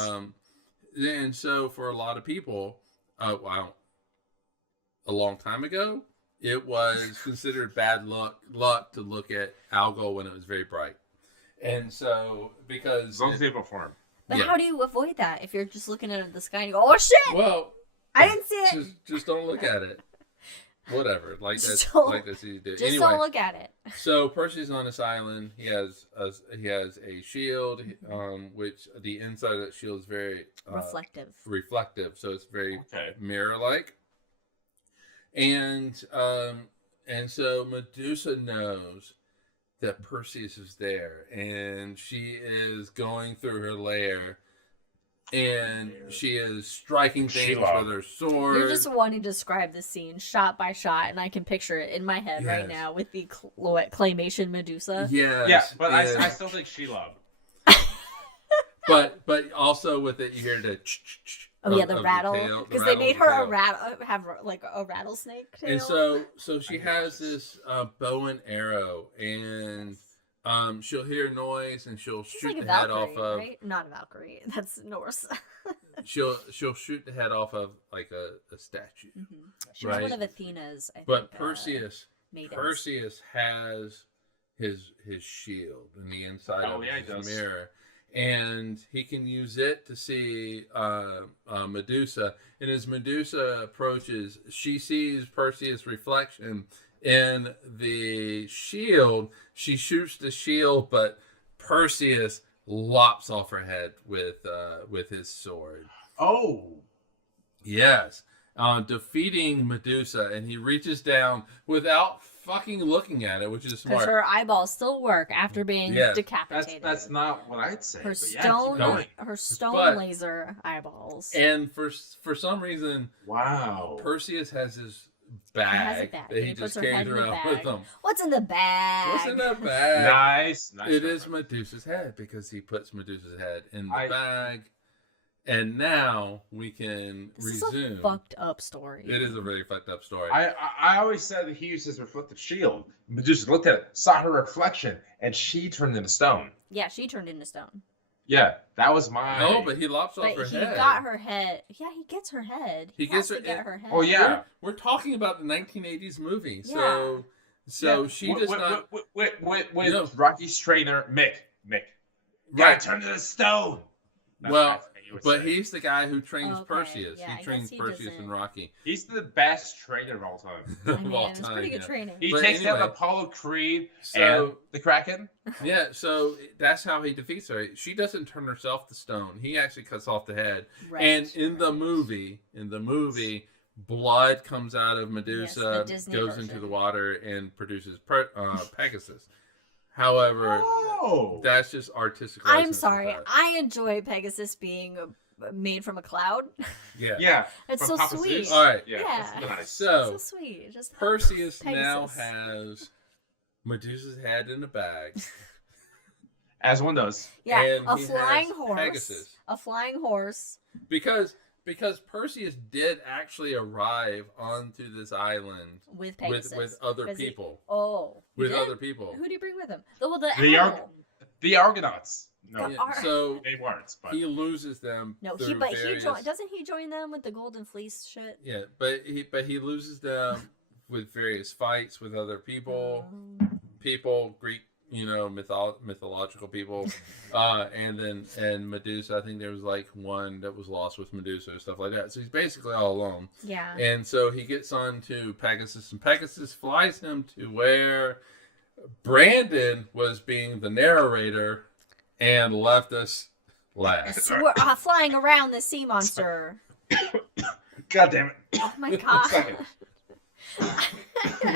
And so for a lot of people, wow, a long time ago, it was considered bad luck to look at Algol when it was very bright, and so because As long as they perform. But Yeah. how do you avoid that if you're just looking at the sky and you go, oh shit! well. I didn't see it! Just don't look at it. Whatever, like that's Just don't- like that's easy to do. Just Anyway, don't look at it. so Perseus on this island. He has a shield, which the inside of that shield is very reflective. So it's very Okay. mirror-like. And so Medusa knows that Perseus is there, and she is going through her lair. And she is striking things Sheila. with her sword. You're just wanting to describe the scene shot by shot, and I can picture it in my head right Yes. now with the claymation Medusa. Yes, Yeah, but and- I still think she loved. but also with it, you hear the Oh yeah, of the rattle, tail, the because they rattle made of the her a tail. rat have like a rattlesnake tail. And so she has this bow and arrow, and she'll hear a noise and she'll She's shoot like a the head Valkyrie, off of. right? Not a Valkyrie. That's Norse. She'll shoot the head off of like a statue. She was one of Athena's. I But think, Perseus has his shield in the inside of his mirror, and he can use it to see Medusa. And as Medusa approaches, she sees Perseus' reflection in the shield. She shoots the shield, but Perseus lops off her head with his sword. Oh, yes, defeating Medusa, and he reaches down without fucking looking at it, which is smart. Because her eyeballs still work after being decapitated. That's not what I'd say. Her but stone laser eyeballs. And for some reason, wow, Perseus has his bag that he just carries around with him. What's in the bag? What's in that bag? Nice. It is Medusa's head, because he puts Medusa's head in the bag. And now we can resume. This is a fucked up story. It is a very fucked up story. I always said that he used his reflective shield. Medusa looked at it, saw her reflection, and she turned into stone. Yeah, she turned into stone. Yeah, that was my. No, but he lops off her head. He got her head. Yeah, he gets her head. He gets her head. Oh yeah, we're talking about the 1980s movie, yeah. so she does not. With Rocky's trainer Mick. Right, turned into stone. Well, but he's the guy who trains Perseus. Yeah, he trains Perseus and Rocky. He's the best trainer of all time. It's pretty good training. He takes down Apollo Creed and the Kraken. Yeah, so that's how he defeats her. She doesn't turn herself to stone. He actually cuts off the head. Right, and in the movie, blood comes out of Medusa, goes into the water, and produces Pegasus. However, that's just artistic. I'm sorry. I enjoy Pegasus being made from a cloud. Yeah. It's so sweet. All right. Yeah. Nice. So sweet. Just Perseus now has Medusa's head in a bag. As one does. Yeah. And a flying horse. Pegasus. A flying horse. Because Perseus did actually arrive onto this island with Pegasus. With other people. With other people. Who did he bring with him? The Argonauts. No, so they weren't. But he loses them. No, doesn't he join them with the Golden Fleece shit? Yeah, but he loses them with various fights with other people, Greek, mythological people, and Medusa. I think there was like one that was lost with Medusa or stuff like that. So he's basically all alone. Yeah. And so he gets on to Pegasus, and Pegasus flies him to where Brandon was being the narrator and left us last. We're flying around the sea monster. God damn it. Oh my god.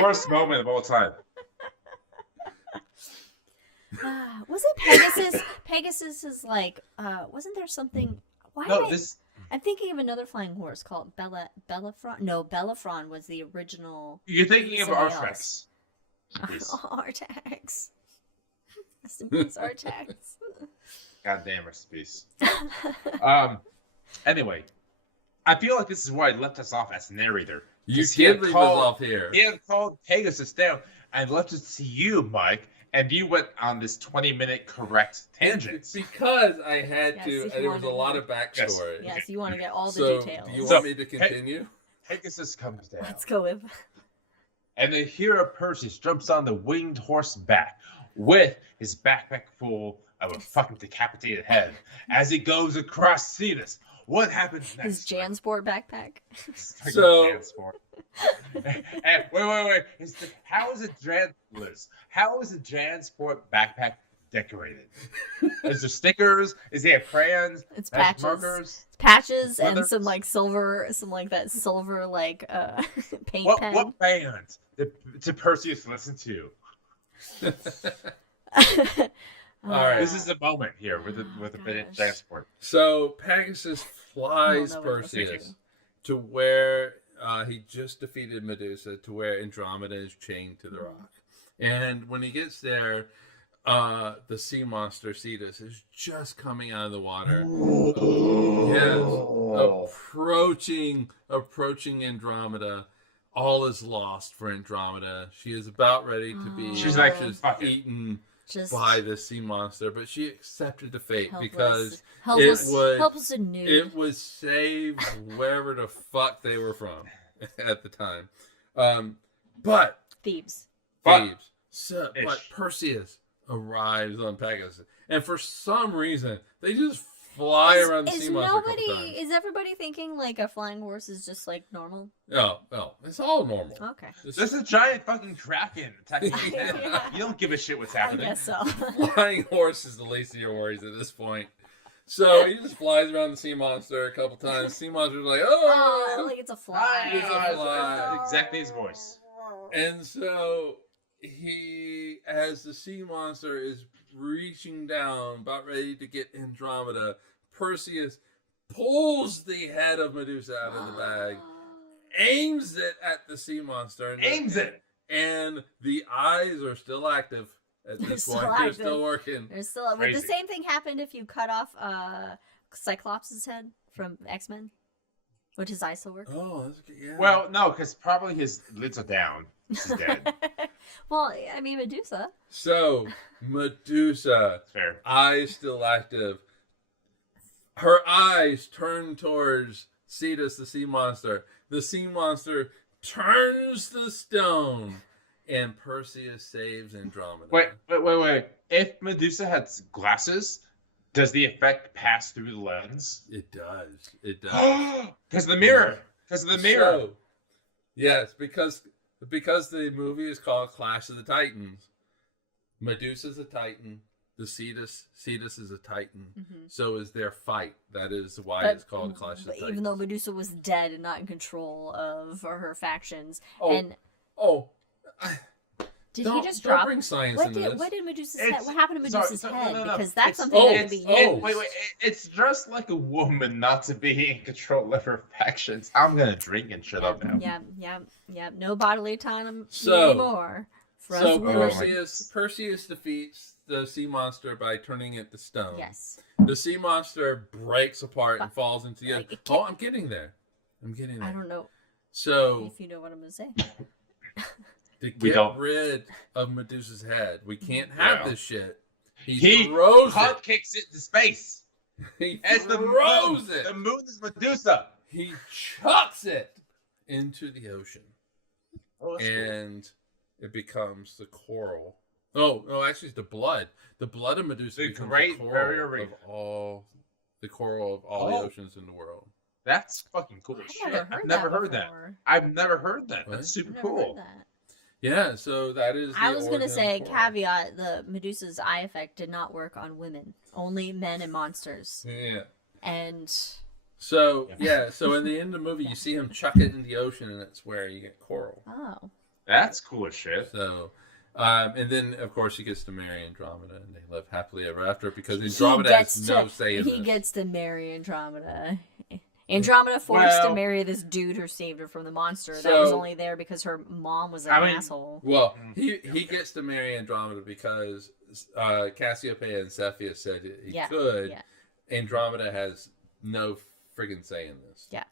Worst moment of all time. Was it Pegasus? Pegasus is like, wasn't there something? I'm thinking of another flying horse called Bellerophon. No, Bellerophon was the original. You're thinking of Artax. Artax. Artax. God damn, rest in peace. Anyway, I feel like this is where I left us off as narrator. You did leave us off here. He had called Pegasus down and left it to you, Mike, and you went on this 20-minute correct tangent. Because I had to, and there was a lot of backstory. Yes, you want to get all the details. Do you want me to continue? Pegasus comes down. Let's go with. And the hero Perseus jumps on the winged horse back with his backpack full of a fucking decapitated head as he goes across Cetus. What happens next? His Jansport backpack. Jansport. And wait. How is a Jansport backpack decorated? Is there stickers? Is he have crayons? It's patches. Markers? It's patches and some like silver, like paint pen. What band did Perseus listen to? All right. This is the moment here with the Jansport. So Pegasus flies Perseus to where he just defeated Medusa, to where Andromeda is chained to the rock. And when he gets there, the sea monster Cetus is just coming out of the water. Approaching Andromeda. All is lost for Andromeda. She is about ready to be She's like eaten Just by the sea monster, but she accepted the fate because helpless and nude. it would save wherever the fuck they were from at the time. But Thebes. So, but Perseus arrives on Pegasus, and for some reason they just fly around the sea monster a couple times. Is everybody thinking like a flying horse is just like normal? No, it's all normal. Okay. There's a giant fucking kraken attacking you. You don't give a shit what's happening. I guess so. Flying horse is the least of your worries at this point. So he just flies around the sea monster a couple times. Sea monster's like, oh, like it's a fly. It's a fly. Exactly his voice. And so he, as the sea monster is reaching down, about ready to get Andromeda, Perseus pulls the head of Medusa out of the bag, aims it at the sea monster, and the eyes are still active at this point. They're still working. Would the same thing happen if you cut off Cyclops' head from X-Men? Would his eyes still work? Oh, that's good. Yeah. Well, no, because probably his lids are down. He's dead. Well, I mean, Medusa. So, Medusa, fair. Eyes still active. Her eyes turn towards Cetus, the sea monster. The sea monster turns the stone, and Perseus saves Andromeda. Wait. If Medusa had glasses, does the effect pass through the lens? It does. Because of the mirror. So, yes, because the movie is called Clash of the Titans. Medusa's a Titan. The Cetus is a Titan. Mm-hmm. So is their fight. That is why it's called Clash of the Titans. Even though Medusa was dead and not in control of her factions. Did he just drop? Bring science into this. What did Medusa's head? What happened to Medusa's head? No. Because that's something that could be used. Wait. It's just like a woman not to be in control of her factions. I'm gonna drink and shut up now. Yeah. No bodily autonomy anymore. Perseus defeats the sea monster by turning it to stone. Yes. The sea monster breaks apart and falls into the ocean. I'm getting there. I don't know. So if you know what I'm gonna say. To get rid of Medusa's head, we can't have this shit. He throws it. Kicks it to space. He throws it. The moon is Medusa. He chucks it into the ocean, and it becomes the coral. Oh, no, actually, it's the blood. The blood of Medusa becomes the coral of all the oceans in the world. That's fucking cool shit. I've never heard that. I've never heard that. That's super cool. Yeah, so that is. I was gonna say caveat: the Medusa's eye effect did not work on women, only men and monsters. Yeah. And. So so in the end of the movie, you see him chuck it in the ocean, and it's where you get coral. Oh. That's cool as shit. So, and then of course he gets to marry Andromeda, and they live happily ever after because Andromeda has no say in this. He gets to marry Andromeda. Andromeda forced to marry this dude who saved her from the monster that was only there because her mom was an asshole. Well, he gets to marry Andromeda because Cassiopeia and Cepheus said he could. Yeah. Andromeda has no friggin' say in this. Yeah.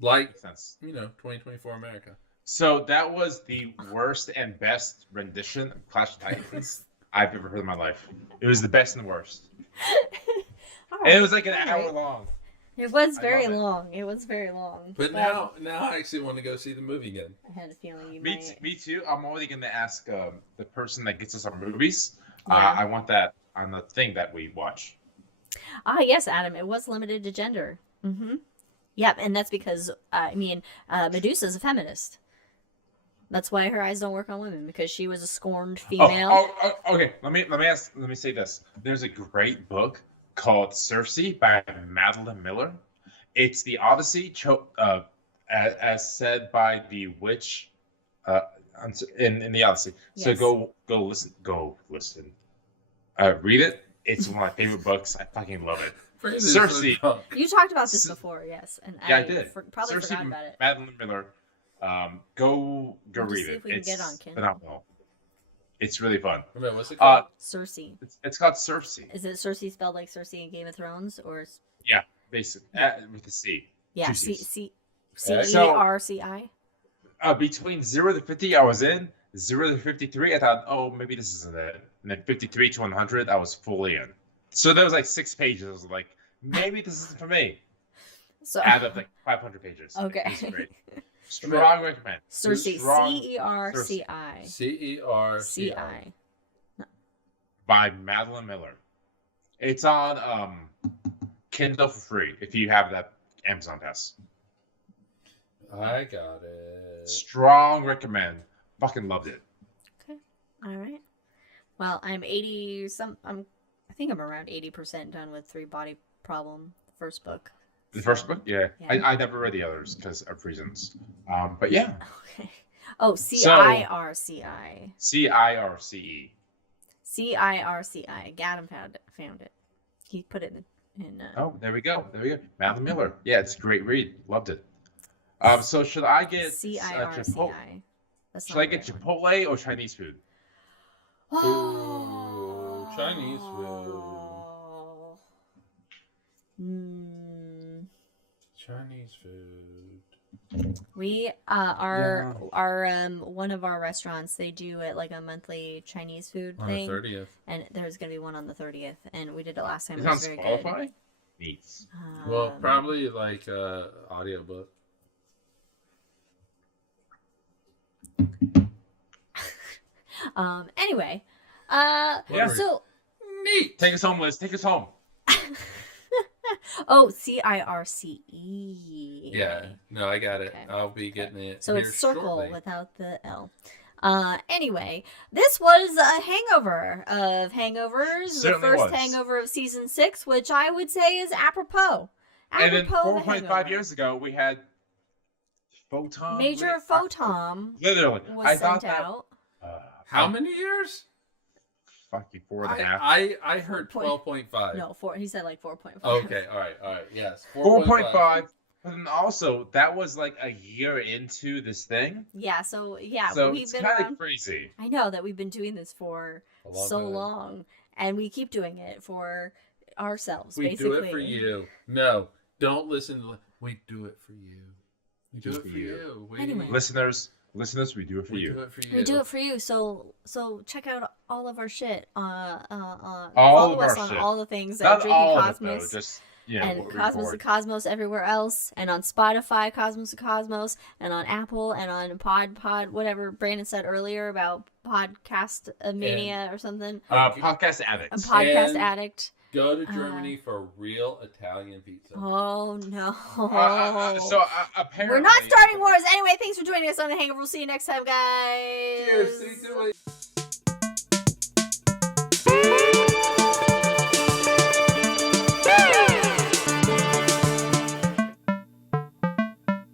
Like, 2024 America. So that was the worst and best rendition of Clash of Titans I've ever heard in my life. It was the best and the worst. And it was like an hour long. It was very long. But now I actually want to go see the movie again. I had a feeling you might. Me too. I'm only going to ask the person that gets us our movies. Yeah. I want that on the thing that we watch. Yes, Adam. It was limited to gender. Mm-hmm. Yep, and that's because, Medusa's a feminist. That's why her eyes don't work on women, because she was a scorned female. Okay. Let me say this. There's a great book called Circe by Madeline Miller. It's the Odyssey, as said by the witch in the Odyssey. Yes. So go listen. Read it. It's one of my favorite books. I fucking love it. Circe. You talked about this before, yes, and I did. Probably Circe, forgot about it. Madeline Miller. Go read it. It's phenomenal. It's really fun. What's it called? Circe. It's called Circe. Is it Circe spelled like Cersei in Game of Thrones, or? Yeah, basically with the C. Yeah, C-E-R-C-I. Between 0 to 50, I was in. 0 to 53, I thought, oh, maybe this isn't it. And then 53 to 100, I was fully in. So there was like 6 pages. I was like, maybe this isn't for me. So Add up like 500 pages. Okay. It's great. Strong recommend. Cersei, Strong C-E-R-C-I. C-E-R-C-I. by Madeline Miller. It's on Kindle for free if you have that Amazon Pass. I got it. Strong recommend. Fucking loved it. Okay. All right. Well, I think I'm around 80% done with Three Body Problem, the first book. The first book? Yeah. Yeah. I never read the others because of reasons. But yeah. Okay. Oh, C-I-R-C-I. C-I-R-C-E. C-I-R-C-I. Gavin found it. He put it in Oh, there we go. Madeline Miller. Yeah, it's a great read. Loved it. So should I get C-I-R-C-I. Should I get Chipotle or Chinese food? Ooh, Chinese food. Chinese food. We our one of our restaurants, they do it like a monthly Chinese food On thing. the 30th. And there's gonna be one on the 30th, and we did it last time. Is It it on was very Spotify? good. Neat. Well, probably like audiobook. Anyway, Yeah. so Neat. Take us home, Liz. Take us home. oh, C-I-R-C-E. Yeah. No, I got it. Okay. I'll be getting it. So here it's circle shortly. without the L. Anyway, this was a hangover of hangovers. Certainly the first was. hangover of season 6, which I would say is apropos. And then Apropos of a 4.5 hangover. years ago, we had Photon. Major Photon Literally. was I thought sent that. out. How many years? Fucking 4.5. I heard 12.5. No, he said like 4.5. Okay, all right. Yes. 4.5. But then also, that was like a year into this thing. Yeah, so So we've it's been kind around. of crazy. I know that we've been doing this for A long so time. long, and we keep doing it for ourselves. We basically. do it for you. No, don't listen. We do it for you. We do Just it for for you. you. We, Anyway. Listeners, we do it for we you. do it for you. We do it for you. So check out all of our shit. All Follow of us our on shit. all the things at Not Drinking all of it, Cosmos. though. Just, you know, And what we Cosmos record. to Cosmos everywhere else, and on Spotify, Cosmos to Cosmos, and on Apple, and on Pod, whatever Brandon said earlier about Podcast Mania or something. Podcast A addicts. Podcast And- Addict. Go to Germany for real Italian pizza. Oh no. Apparently, We're not starting wars. Anyway, thanks for joining us on The Hangover. We'll see you next time, guys. Cheers. See you later.